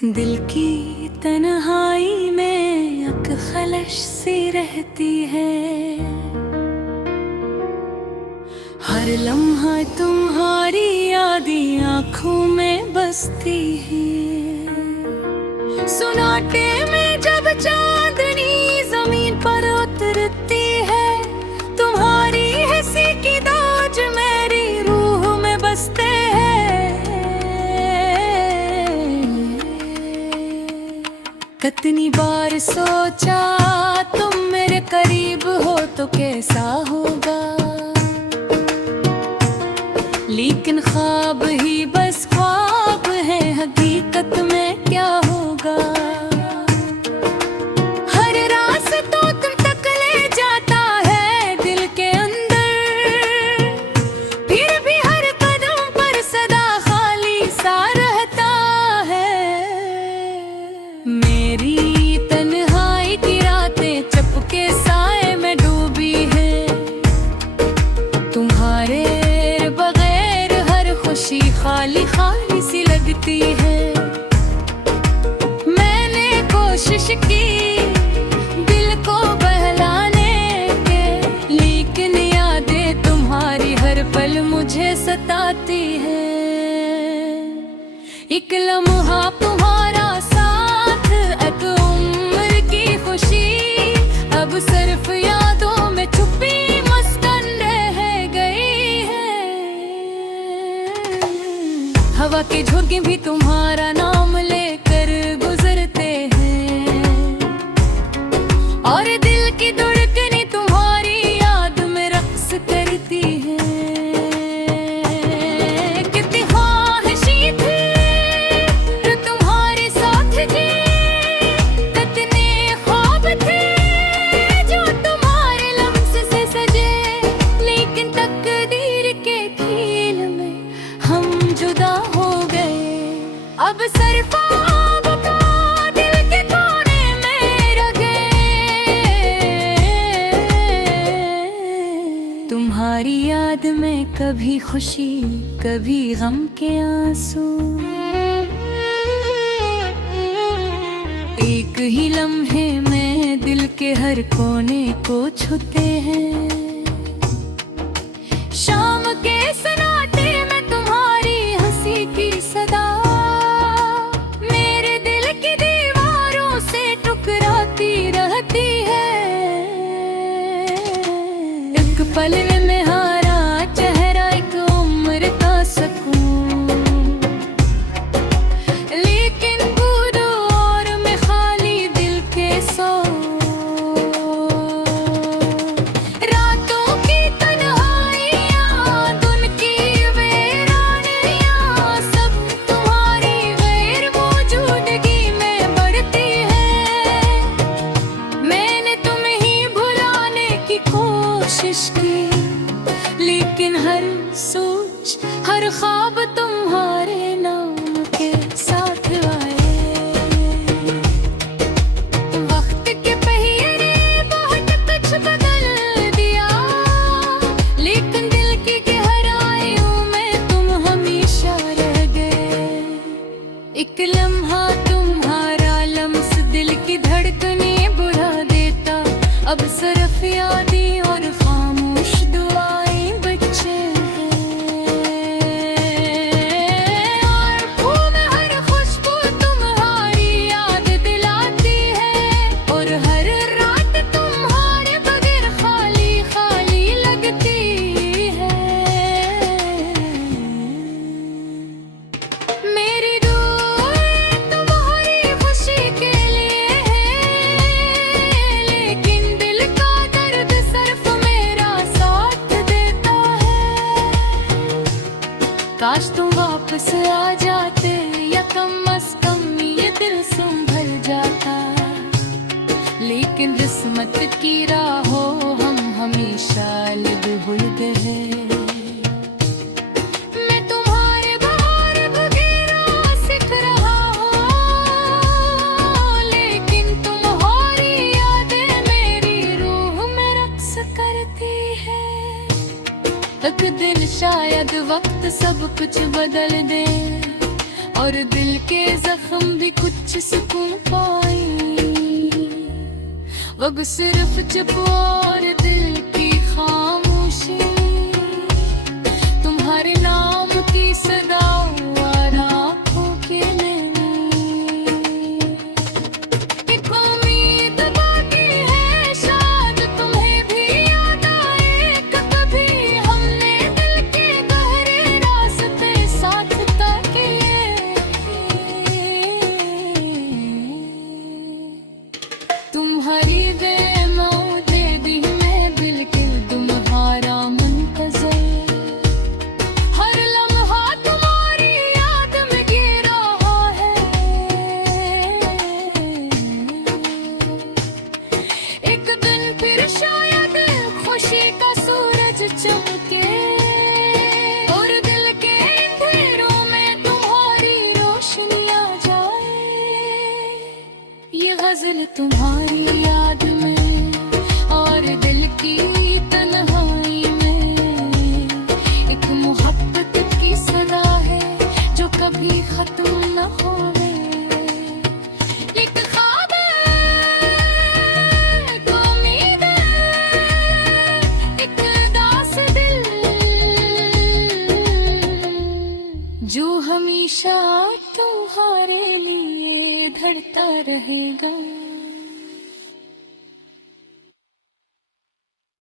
दिल की तन्हाई में अक खलश सी रहती है। हर लम्हा तुम्हारी यादें आँखों में बसती है। सुनाटे में जब चांदनी जमीन पर उतरती है, तुम्हारी हंसी की दाज मेरी रूह में बसते हैं। कितनी बार सोचा तुम मेरे करीब हो तो कैसा होगा, लेकिन ख्वाब ही बस ख्वाब है, हकीकत में क्या होगा। हर रास्ता तुम तक ले जाता है दिल के अंदर, फिर भी हर कदम पर सदा खाली सा रहता है। मेरी तन्हाई की रातें चपके साए में डूबी है, तुम्हारे खुशी खाली खाली सी लगती है। मैंने कोशिश की दिल को बहलाने के, लेकिन यादें तुम्हारी हर पल मुझे सताती है। एक लम्हा तुम्हारा साथ, एक उम्र की खुशी, अब सिर्फ यादों में छुपी हवा के झोंके भी तुम्हारा नाम लेकर गुजरते हैं, और दिल की धड़कनें तुम्हारी याद में रक्स करती हैं। कितनी ख्वाहिशें थी तुम्हारे साथ जी, कितने ख्वाब थे जो तुम्हारे लम्स से सजे, लेकिन तकदीर के खेल में हम जुदा हो गए। अब सिर्फ दिल के कोने में रह गए। तुम्हारी याद में कभी खुशी कभी गम के आंसू, एक ही लम्हे में दिल के हर कोने को छूते हैं। शाम के सन्नाटे में तुम्हारी हंसी की सदा मेरे दिल की दीवारों से टकराती रहती है। एक पल में हारा चेहरा, एक उम्र का सुकून, लेकिन बुरा और मैं खाली दिल के सो। रातों की तन्हाइयाँ, दिन की वीरानियाँ, सब तुम्हारी गैर मौजूदगी में बढ़ती है। मैंने तुम्हें ही भुलाने की कोशिश की, लेकिन हर सोच हर ख्वाब तुम्हारे नाम के साथ आए। वक्त के पहिए ने बहुत कुछ बदल दिया, लेकिन दिल की गहराइयों में तुम हमेशा रह गए। एक लम्हा तुम्हारा लम्स दिल की धड़कनें बढ़ा देता, अब सिर्फ यादें और खामोश दुआएं बचे हैं। आँखों में हर खुशबू तुम्हारी याद दिलाती है, और हर रात तुम्हारे बगैर खाली खाली लगती है। मेरी दुआएं तुम्हारी खुशी के लिए है, लेकिन दिल का दर्द सिर्फ मेरा साथ देता है। काश तुम वापस आ जाते, या कम अज कम ये दिल संभल जाता, लेकिन किस्मत की राहों हम हमेशा अलग हैं। मैं तुम्हारे बाहर वगैरह सीख रहा हूँ, लेकिन तुम्हारी यादें मेरी रूह में रक्स करती है। एक दिन शायद वक्त सब कुछ बदल दे, और दिल के जख्म भी कुछ सुकून पाए। वक्त सिर्फ चुप और दिल की खामोशी, तुम्हारे नाम की सदा और आँखों के नैनी। एक उम्मीद बाकी है, शायद तुम्हें भी याद आए कभी। हमने दिल के गहरे रास्ते साथ तय किए। तुम्हारी बेमौत दे दी मैं बिल्कुल तुम्हारा मुंतज़र। हर लम्हा तुम्हारी याद में गिर रहा है। एक दिन फिर शायद खुशी का सूरज चमके और दिल के अंधेरों में तुम्हारी रोशनी आ जाए। ये गजल तुम्हारी याद में और दिल की तन्हाई में एक मोहब्बत की सदा है जो कभी खत्म न होवे। एक ख्वाब है, एक उम्मीद है, एक दास दिल जो हमेशा तुम्हारे लिए धड़ता रहेगा।